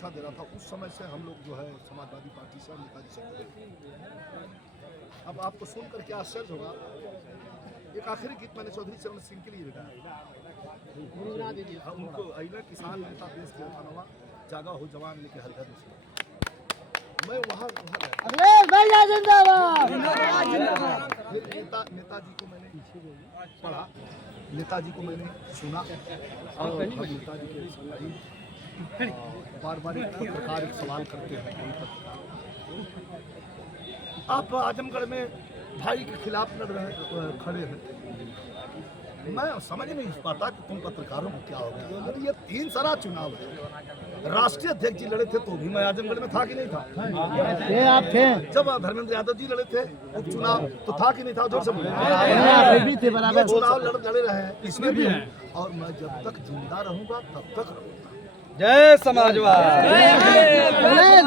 परीक्षा दे रहा था, उस समय से हम लोग जो है समाजवादी पार्टी से नेताजी से जुड़े। अब आपको सुनकर क्या आश्चर्य होगा, एक आखिरी गीत मैंने चौधरी चरण सिंह के लिए गाया। उनको अइला किसान नेता देश के नवा जागा हो जवान लेके हर घर में सुना। मैं वहाँ नेताजी को मैंने पढ़ा, नेताजी को मैंने सुना और नेताजी के बार बार एक पत्रकार एक सवाल करते हैं, आप आजमगढ़ में भाई के खिलाफ लड़ रहे खड़े हैं, मैं समझ नहीं पाता कि तुम पत्रकारों को क्या हो गया। अरे ये 3 सारा चुनाव है, राष्ट्रीय अध्यक्ष जी लड़े थे तो भी मैं आजमगढ़ में था कि नहीं था? आप थे। जब धर्मेंद्र यादव जी लड़े थे उपचुनाव तो था कि नहीं था? जोर से भी थे बराबर। चुनाव लड़े रहे हैं, इसमें भी है। और मैं जब तक जिंदा रहूंगा तब तक रहूंगा। जय समाजवाद,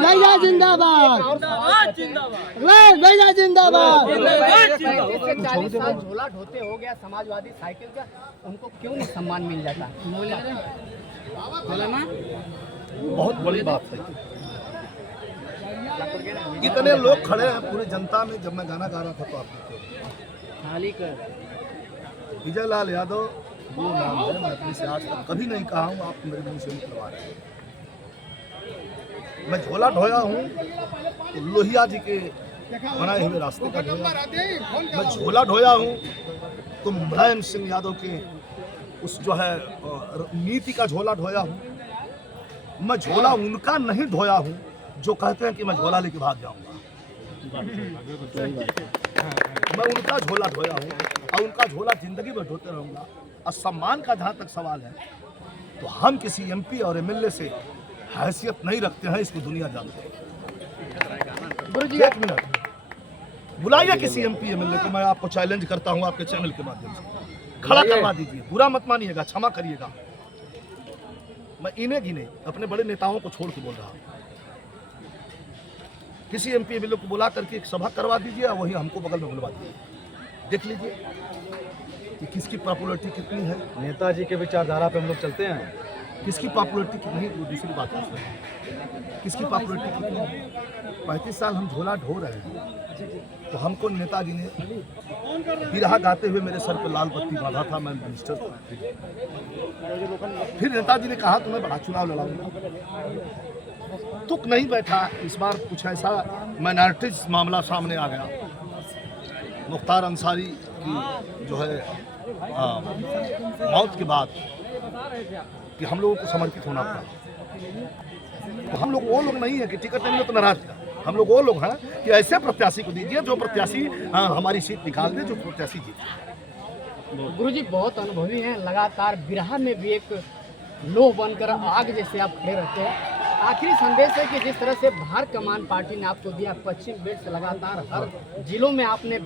भैया जिंदाबाद, भैया जिंदाबाद। 40 साल झोला ढोते हो गया समाजवादी साइकिल का, उनको क्यों नहीं सम्मान मिल जाता? बहुत बड़ी बात है। इतने लोग खड़े हैं पूरी जनता में, जब मैं गाना गा रहा था तो आपने विजय लाल यादव वो नाम है, मैं अपने से आज तक कभी नहीं कहा हूँ, आप मेरे मुंह से निकलवा रहे हैं। मैं झोला ढोया हूँ तो लोहिया जी के बनाए हुए रास्ते का ढोया, मैं झोला ढोया हूँ तो मुलायम सिंह यादव के उस जो है नीति का झोला ढोया हूँ। मैं झोला उनका नहीं ढोया हूँ जो कहते हैं कि मैं झोला लेके भाग जाऊंगा। मैं उनका झोला ढोया हूँ और उनका झोला जिंदगी भर ढोते रहूंगा। और सम्मान का जहाँ तक सवाल है तो हम किसी एमपी और एमएलए से हैसियत नहीं रखते हैं, इसको दुनिया जानती है। एक मिनट बुलाइए किसी एमपी एमएलए को, मैं आपको चैलेंज करता हूँ आपके चैनल के माध्यम से, खड़ा करवा दीजिए। बुरा मत मानिएगा, क्षमा करिएगा, मैं इन्हें गिने अपने बड़े नेताओं को छोड़ के बोल रहा हूँ। किसी एमपी एमएलए को बुला करके एक सभा करवा दीजिए और वही हमको बगल में बुलवा दीजिए, देख लीजिए कि किसकी पॉपुलैरिटी कितनी है। नेताजी के विचारधारा पे हम लोग चलते हैं। किसकी पॉपुलैरिटी कितनी, वो दूसरी बात है, किसकी पॉपुलैरिटी कितनी है। 35 साल हम झोला ढो रहे हैं तो हमको नेताजी ने बिरहा गाते हुए मेरे सर पर लाल बत्ती बांधा था, मैं मिनिस्टर था। फिर नेताजी ने कहा तुम्हें बड़ा चुनाव लड़ाऊंगा, तुक नहीं बैठा। इस बार कुछ ऐसा माइनॉरिटीज मामला सामने आ गया, मुख्तार अंसारी की जो है मौत के बाद कि हम लोगों को समर्पित होना पड़ा। तो हम लोग वो लोग नहीं है कि टिकट नहीं मिले तो नाराज था, हम लोग वो लोग हैं कि ऐसे प्रत्याशी को दीजिए जो प्रत्याशी हमारी सीट निकाल दे, जो प्रत्याशी जीते। गुरुजी बहुत अनुभवी हैं, लगातार बिरहा में भी एक लोह बनकर आग जैसे आप खड़े रहते हैं। आखिरी संदेश है कि जिस तरह से भार कमान पार्टी ने आपको दिया, पश्चिम बेल्ट से लगातार हर जिलों में आपने